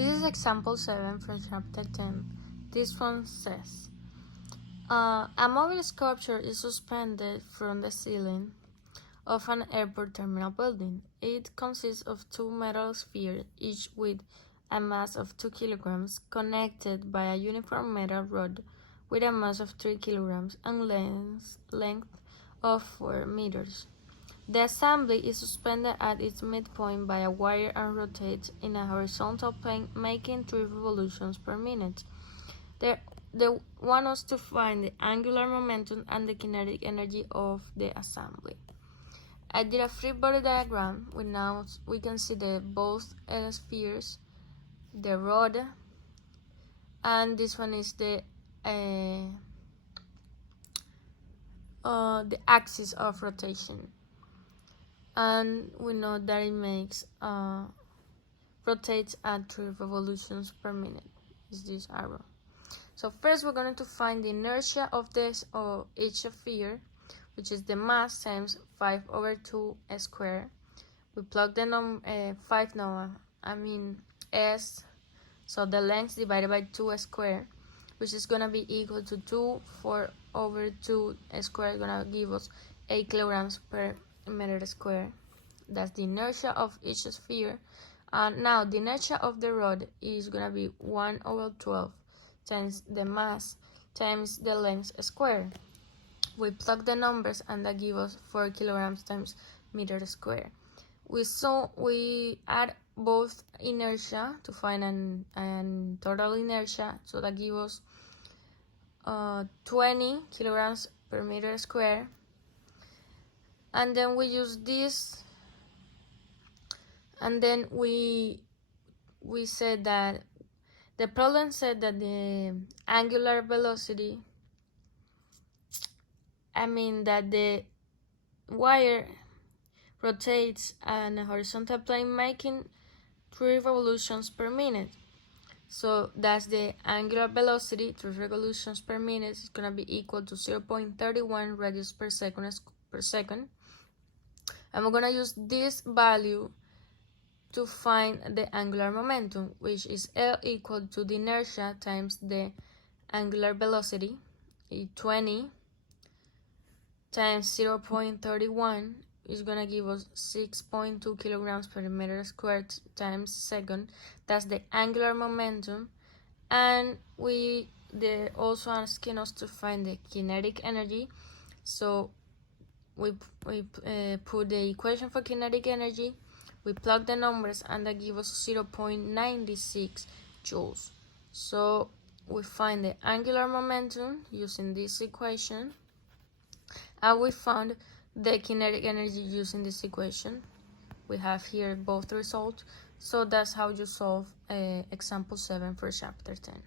This is example 7 from chapter 10. This one says, a mobile sculpture is suspended from the ceiling of an airport terminal building. It consists of two metal spheres, each with a mass of 2 kilograms, connected by a uniform metal rod with a mass of 3 kilograms and length of 4 meters. The assembly is suspended at its midpoint by a wire and rotates in a horizontal plane, making 3 revolutions per minute. They want us to find the angular momentum and the kinetic energy of the assembly. I did a free body diagram. We can see both spheres, the rod, and this one is the axis of rotation. And we know that it makes rotates at 3 revolutions per minute. Is this arrow? So first we're going to find the inertia of each sphere, which is the mass times 5/2 squared. We plug the s, so the length divided by 2 squared, which is going to be equal to 4/2 squared, going to give us 8 kilograms per meter square. That's the inertia of each sphere. Now the inertia of the rod is going to be 1/12 times the mass times the length squared. We plug the numbers and that gives us 4 kilograms times meter square. We add both inertia to find an total inertia, so that gives us 20 kilograms per meter square. And then we use this, and then we said that the problem said that the angular velocity, that the wire rotates on a horizontal plane making 3 revolutions per minute. So that's the angular velocity, 3 revolutions per minute is going to be equal to 0.31 radius per second. And we're going to use this value to find the angular momentum, which is L equal to the inertia times the angular velocity. 20 times 0.31 is going to give us 6.2 kilograms per meter squared times second. That's the angular momentum. And they're also asking us to find the kinetic energy. So we put the equation for kinetic energy, we plug the numbers, and that gives us 0.96 joules. So we find the angular momentum using this equation, and we found the kinetic energy using this equation. We have here both results. So that's how you solve example 7 for chapter 10.